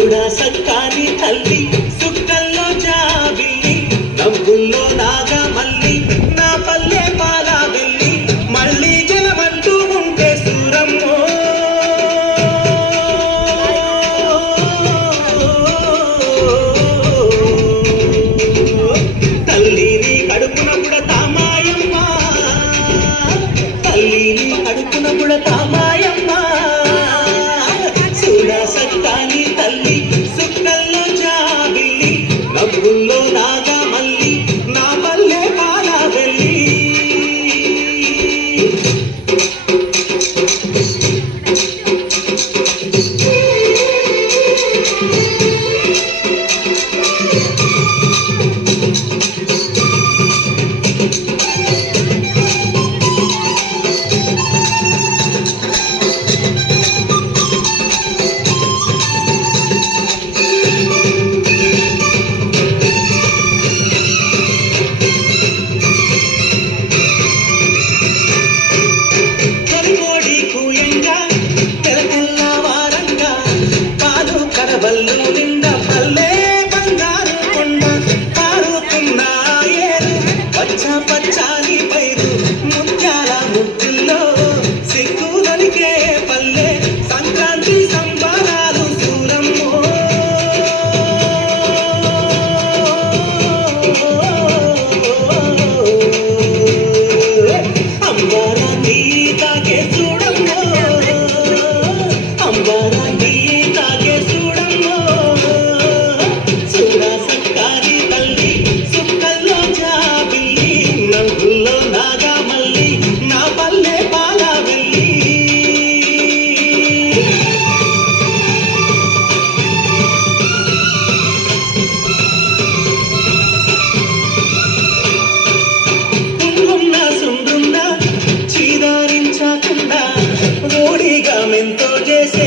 చూడా సక్కాని తల్లి సుక్కల్లో జాబిల్లి నవ్వుల్లో నాగా మల్లి నా పల్లె పాలా వెళ్ళి మళ్ళీ జనమంటూ ఉంటే సూరమ్మో తల్లిని కడుపున పుడతా మాయమ్మ తల్లిని కడుపున పుడతా మాయమ్మ చూడా సక్కాని తల్లి సుక్కల్లో జాబిల్లి నవ్వుల్లో నాగా మల్లి నా పల్లె పాలా వెళ్ళి బల్లు నిండా పల్లె బంగారు కొండ పారుతున్న ఏరు పచ్చ పచ్చాని పైరు ముత్యాల ముద్దుల్లో సిగ్గు దొరికే పల్లె సంక్రాంతి సంబరాలు సూరమ్మో అంబారా నీ తాకే చూడమ్మో అంబారా నీ తాకే ఓడిగా మెంతో చేసే